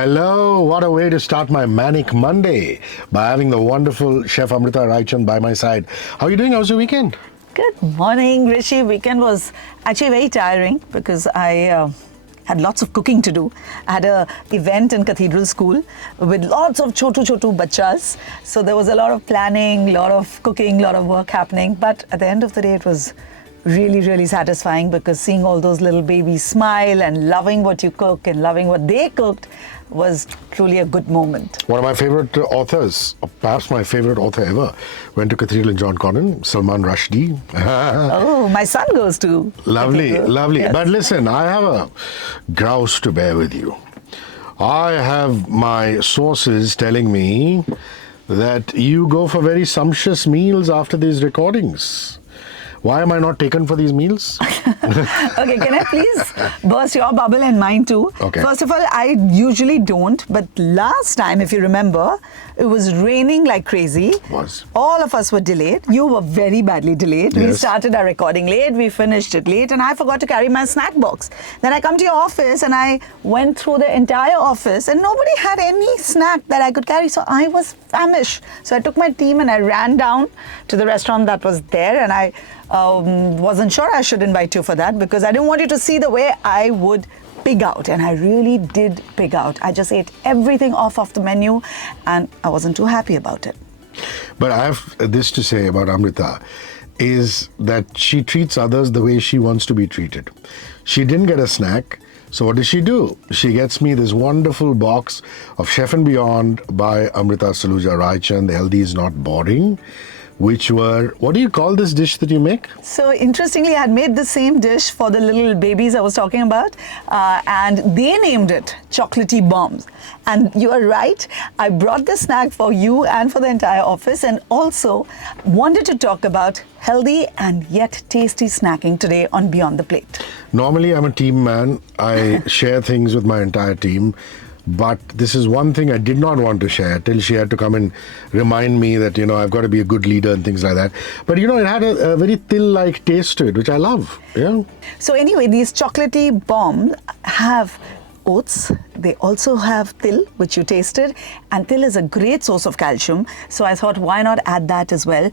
Hello, what a way to start my manic Monday by having the wonderful Chef Amrita Raichand by my side. How are you doing? How was your weekend? Good morning, Rishi. Weekend was actually very tiring because I had lots of cooking to do. I had an event in Cathedral School with lots of chotu bachas. So there was a lot of planning, a lot of cooking, a lot of work happening. But at the end of the day, it was really satisfying because seeing all those little babies smile and loving what you cook and loving what they cooked was truly a good moment. One of my favorite authors, or perhaps my favorite author ever, went to Cathedral in John Connon, Salman Rushdie. Oh, my son goes to Lovely. Yes. But listen, I have a grouse to bear with you. I have my sources telling me that you go for very sumptuous meals after these recordings. Why am I not taken for these meals? Okay, can I please burst your bubble and mine too? Okay. First of all, I usually don't, but last time, if you remember, it was raining like crazy. It was. All of us were delayed. You were very badly delayed. We Yes. started our recording late, we finished it late, and I forgot to carry my snack box. Then I come to your office and I went through the entire office and nobody had any snack that I could carry, so I was famished. So I took my team and I ran down to the restaurant that was there, and I wasn't sure I should invite you for that because I didn't want you to see the way I would pig out, and I really did pig out. I just ate everything off the menu and I wasn't too happy about it. But I have this to say about Amrita, is that she treats others the way she wants to be treated. She didn't get a snack, so what does she do? She gets me this wonderful box of Chef and Beyond by Amrita Raichand, Healthy is Not Boring, which were, what do you call this dish that you make? So interestingly, I had made the same dish for the little babies I was talking about, and they named it Chocolatey Bombs. And you are right, I brought the snack for you and for the entire office, and also wanted to talk about healthy and yet tasty snacking today on Beyond the Plate. Normally, I'm a team man. I share things with my entire team. But this is one thing I did not want to share till she had to come and remind me that, I've got to be a good leader and things like that. But, it had a very till-like taste to it, which I love. Yeah. So anyway, these chocolatey bombs have oats. They also have til, which you tasted. And til is a great source of calcium. So I thought, why not add that as well?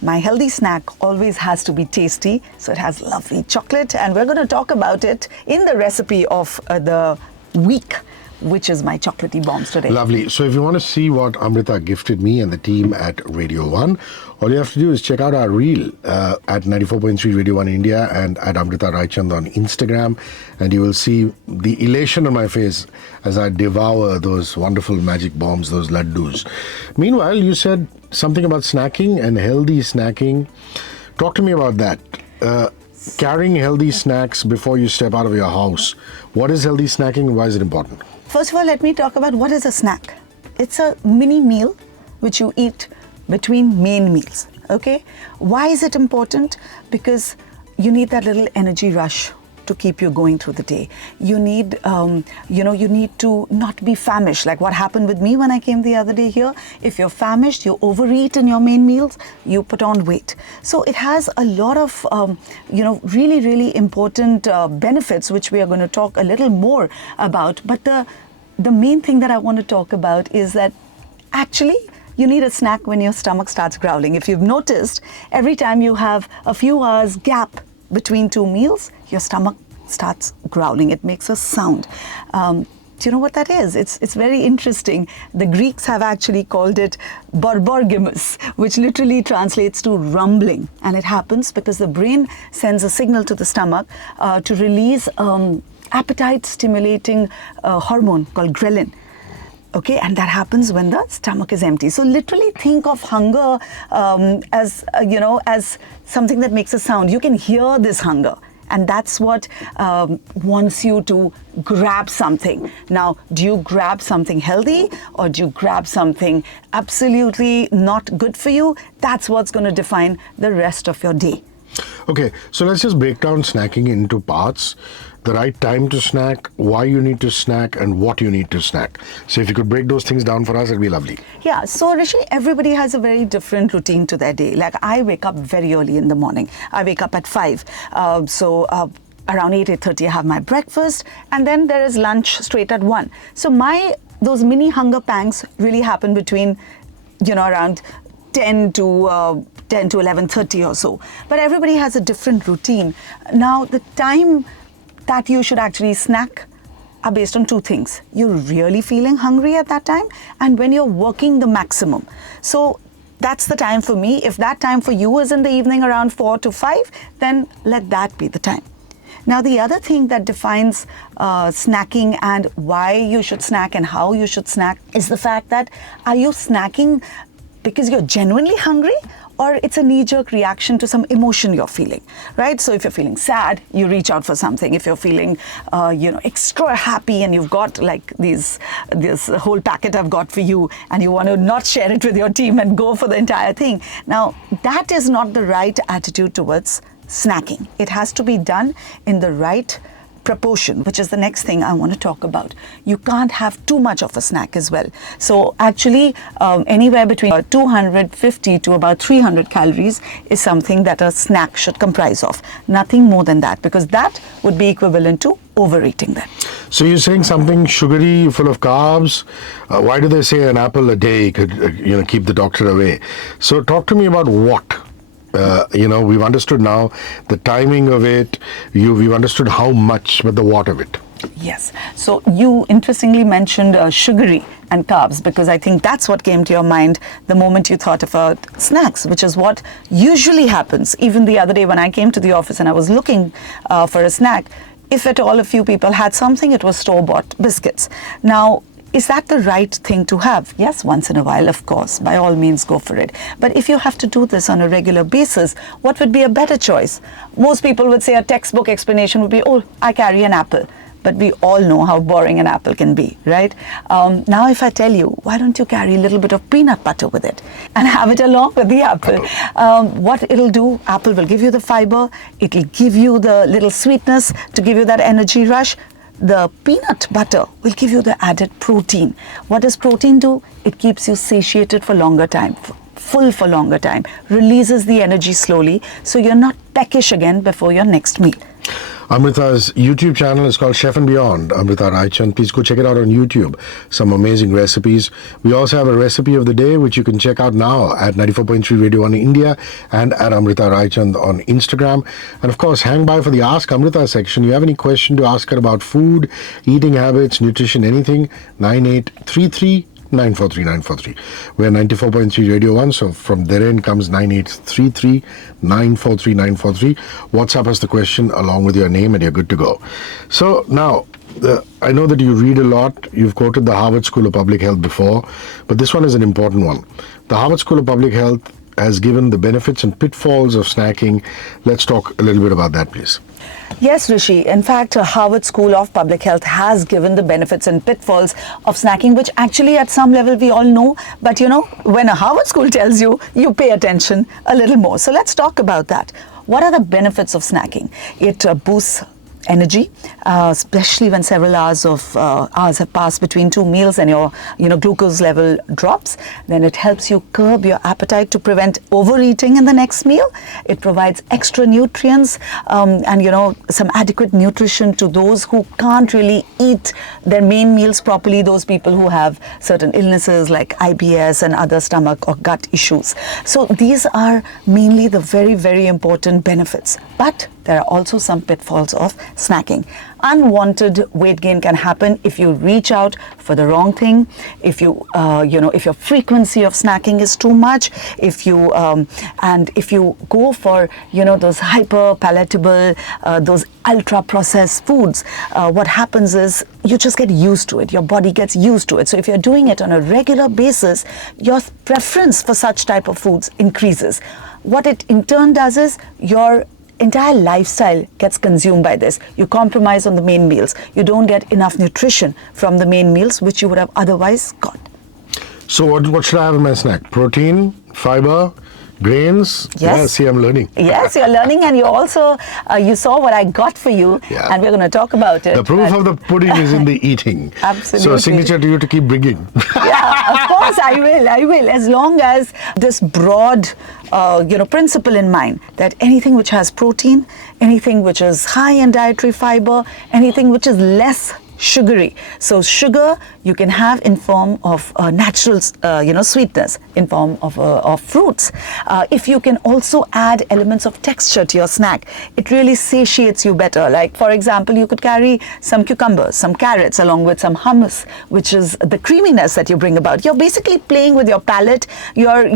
My healthy snack always has to be tasty. So it has lovely chocolate. And we're going to talk about it in the recipe of the week, which is my chocolatey bombs today. Lovely. So if you want to see what Amrita gifted me and the team at Radio 1, all you have to do is check out our reel at 94.3 Radio 1 India and at Amrita Raichand on Instagram, and you will see the elation on my face as I devour those wonderful magic bombs, those laddus. Meanwhile, you said something about snacking and healthy snacking. Talk to me about that. Carrying healthy snacks before you step out of your house. What is healthy snacking and why is it important? First of all, let me talk about what is a snack. It's a mini meal which you eat between main meals, okay? Why is it important? Because you need that little energy rush to keep you going through the day. You need, you need to not be famished, like what happened with me when I came the other day here. If you're famished, you overeat in your main meals, you put on weight. So it has a lot of, really important benefits, which we are going to talk a little more about. But the main thing that I want to talk about is that actually, you need a snack when your stomach starts growling. If you've noticed, every time you have a few hours gap between two meals, your stomach starts growling. It makes a sound. Do you know what that is? It's very interesting. The Greeks have actually called it borborgimus, which literally translates to rumbling. And it happens because the brain sends a signal to the stomach to release appetite-stimulating hormone called ghrelin. Okay, and that happens when the stomach is empty. So literally think of hunger as something that makes a sound. You can hear this hunger. And that's what wants you to grab something. Now, do you grab something healthy or do you grab something absolutely not good for you? That's what's going to define the rest of your day. Okay, so let's just break down snacking into parts. The right time to snack, why you need to snack, and what you need to snack. So if you could break those things down for us, it'd be lovely. Yeah, so Rishi, everybody has a very different routine to their day. Like I wake up very early in the morning. I wake up at 5. around 8:30 I have my breakfast, and then there is lunch straight at 1. So those mini hunger pangs really happen between, around 10 to 11:30 or so. But everybody has a different routine. Now, the time that you should actually snack are based on two things. You're really feeling hungry at that time, and when you're working the maximum. So that's the time for me. If that time for you is in the evening around 4 to 5, then let that be the time. Now, the other thing that defines snacking and why you should snack and how you should snack is the fact that, are you snacking because you're genuinely hungry, or it's a knee-jerk reaction to some emotion you're feeling, right? So if you're feeling sad, you reach out for something. If you're feeling, extra happy and you've got like this whole packet I've got for you, and you want to not share it with your team and go for the entire thing. Now, that is not the right attitude towards snacking. It has to be done in the right proportion, which is the next thing I want to talk about. You can't have too much of a snack as well. So actually, anywhere between 250 to about 300 calories is something that a snack should comprise of. Nothing more than that, because that would be equivalent to overeating then. So you're saying something sugary, full of carbs. Why do they say an apple a day could keep the doctor away? So talk to me about what. We've understood now the timing of it, we've understood how much, but the what of it. Yes. So you interestingly mentioned sugary and carbs, because I think that's what came to your mind the moment you thought about snacks, which is what usually happens. Even the other day when I came to the office and I was looking for a snack, if at all a few people had something, it was store-bought biscuits. Now, is that the right thing to have? Yes, once in a while, of course. By all means, go for it. But if you have to do this on a regular basis, what would be a better choice? Most people would say a textbook explanation would be, oh, I carry an apple. But we all know how boring an apple can be, right? Now, if I tell you, why don't you carry a little bit of peanut butter with it and have it along with the apple? What it'll do, apple will give you the fiber. It'll give you the little sweetness to give you that energy rush. The peanut butter will give you the added protein. What does protein do? It keeps you satiated for longer time, full for longer time, releases the energy slowly, so you're not peckish again before your next meal. Amrita's YouTube channel is called Chef and Beyond, Amrita Raichand. Please go check it out on YouTube. Some amazing recipes. We also have a recipe of the day, which you can check out now at 94.3 Radio 1 India and at Amrita Raichand on Instagram. And of course, hang by for the Ask Amrita section. You have any question to ask her about food, eating habits, nutrition, anything, 9833 943 943. We're 94.3 Radio 1, so from their end comes 9833 943 943. WhatsApp us the question along with your name and you're good to go. So now, I know that you read a lot. You've quoted the Harvard School of Public Health before, but this one is an important one. The Harvard School of Public Health has given the benefits and pitfalls of snacking. Let's talk a little bit about that, please. Yes, Rishi. In fact, Harvard School of Public Health has given the benefits and pitfalls of snacking, which actually at some level we all know. But when a Harvard school tells you, you pay attention a little more. So let's talk about that. What are the benefits of snacking? It boosts energy, especially when several hours have passed between two meals and your glucose level drops. Then it helps you curb your appetite to prevent overeating in the next meal. It provides extra nutrients and some adequate nutrition to those who can't really eat their main meals properly, those people who have certain illnesses like IBS and other stomach or gut issues. So these are mainly the very, very important benefits. But there are also some pitfalls of snacking. Unwanted weight gain can happen if you reach out for the wrong thing, if if your frequency of snacking is too much, if you go for those hyper palatable, those ultra processed foods. What happens is you just get used to it. Your body gets used to it. So if you're doing it on a regular basis, your preference for such type of foods increases. What it in turn does is your entire lifestyle gets consumed by this. You compromise on the main meals. You don't get enough nutrition from the main meals, which you would have otherwise got. So what should I have in my snack? Protein, fiber, Grains? Yes. Yeah, see, I'm learning. Yes, you're learning, and you also you saw what I got for you, Yeah. and we're going to talk about it. The proof of the pudding is in the eating. Absolutely. So, signature to you to keep bringing. Yeah, of course I will. As long as this broad, principle in mind that anything which has protein, anything which is high in dietary fiber, anything which is less sugary. So sugar you can have in form of natural, sweetness in form of fruits. If you can also add elements of texture to your snack, it really satiates you better. Like for example, you could carry some cucumbers, some carrots, along with some hummus, which is the creaminess that you bring about. You're basically playing with your palate. You're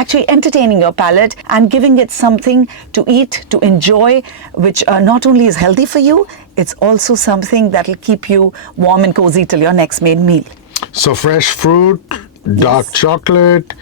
actually entertaining your palate and giving it something to eat, to enjoy, which not only is healthy for you, it's also something that will keep you warm and cozy till your next main meal. So, fresh fruit, dark chocolate,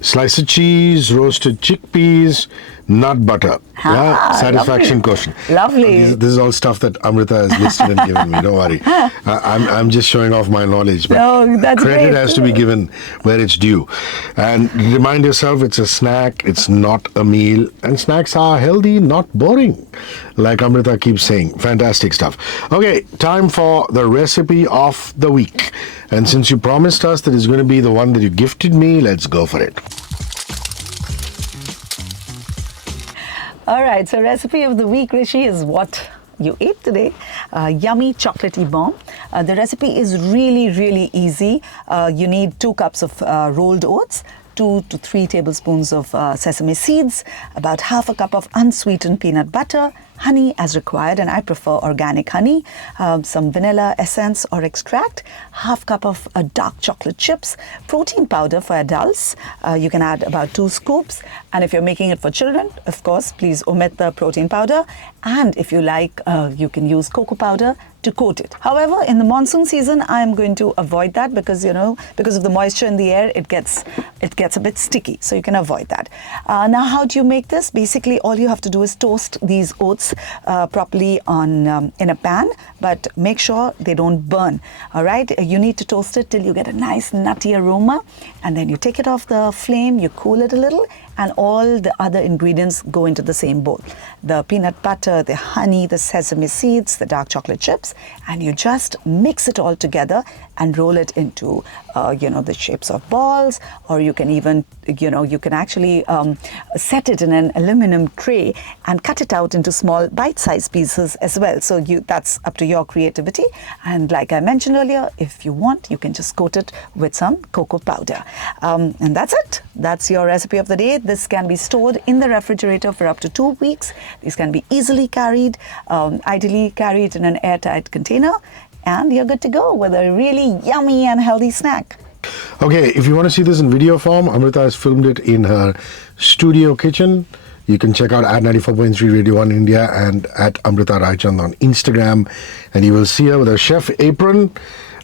slice of cheese, roasted chickpeas, nut butter. Satisfaction lovely. quotient. Lovely. This is all stuff that Amrita has listed and given me. Don't worry. I'm just showing off my knowledge. But No, that's credit great. has to be given where it's due. And remind yourself it's a snack, it's not a meal. And snacks are healthy, not boring. Like Amrita keeps saying. Fantastic stuff. Okay, time for the recipe of the week. And since you promised us that it's going to be the one that you gifted me, let's go for it. All right, so recipe of the week, Rishi, is what you ate today. Yummy chocolatey bomb. The recipe is really, really easy. You need 2 cups of rolled oats, 2 to 3 tablespoons of sesame seeds, about half a cup of unsweetened peanut butter, honey as required, and I prefer organic honey, some vanilla essence or extract, half cup of dark chocolate chips, protein powder for adults. You can add about 2 scoops, and if you're making it for children, of course, please omit the protein powder, and if you like, you can use cocoa powder to coat it. However, in the monsoon season, I'm going to avoid that because of the moisture in the air, it gets a bit sticky. So you can avoid that. Now, how do you make this? Basically, all you have to do is toast these oats properly in a pan, but make sure they don't burn. All right, you need to toast it till you get a nice nutty aroma, and then you take it off the flame, you cool it a little, and all the other ingredients go into the same bowl. The peanut butter, the honey, the sesame seeds, the dark chocolate chips, and you just mix it all together and roll it into, the shapes of balls, or you can even, you can actually set it in an aluminum tray and cut it out into small bite-sized pieces as well. So that's up to your creativity. And like I mentioned earlier, if you want, you can just coat it with some cocoa powder. And that's it. That's your recipe of the day. This can be stored in the refrigerator for up to 2 weeks. These can be easily carried, ideally carried in an airtight container, and you're good to go with a really yummy and healthy snack. Okay, if you want to see this in video form, Amrita has filmed it in her studio kitchen. You can check out at 94.3 Radio 1 India and at Amrita Raichand on Instagram, and you will see her with a chef apron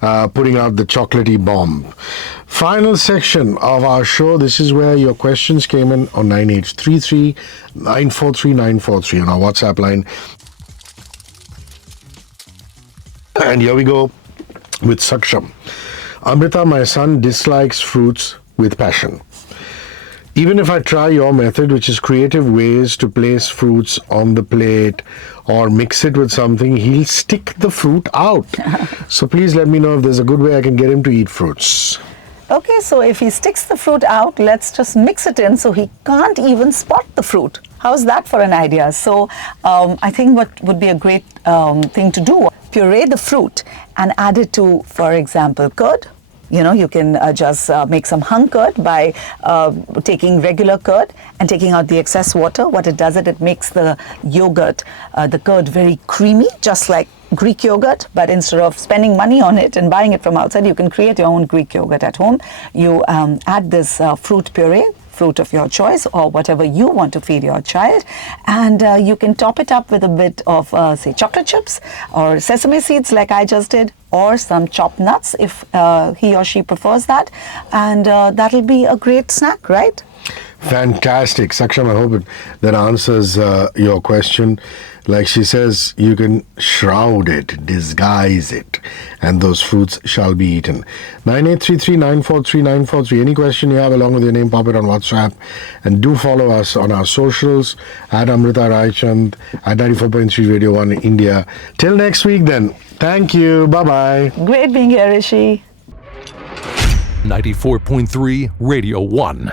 putting out the chocolatey bomb. Final section of our show. This is where your questions came in on 9833 943 943 on our WhatsApp line. And here we go with Saksham. Amrita, my son dislikes fruits with passion. Even if I try your method, which is creative ways to place fruits on the plate or mix it with something, he'll stick the fruit out. So please let me know if there's a good way I can get him to eat fruits. Okay, so if he sticks the fruit out, let's just mix it in so he can't even spot the fruit. How's that for an idea? So I think what would be a great thing to do, puree the fruit and add it to, for example, curd. You can just make some hung curd by taking regular curd and taking out the excess water. What it does, it makes the yogurt, the curd very creamy, just like Greek yogurt, but instead of spending money on it and buying it from outside, you can create your own Greek yogurt at home. You add this fruit puree, fruit of your choice or whatever you want to feed your child, and you can top it up with a bit of say chocolate chips or sesame seeds like I just did, or some chopped nuts if he or she prefers that, and that'll be a great snack, right? Fantastic. Saksham, I hope that answers your question. Like she says, you can shroud it, disguise it, and those fruits shall be eaten. 9833-943-943. Any question you have along with your name, pop it on WhatsApp. And do follow us on our socials at Amrita Raichand, at 94.3 Radio 1 India. Till next week then. Thank you. Bye-bye. Great being here, Rishi. 94.3 Radio 1.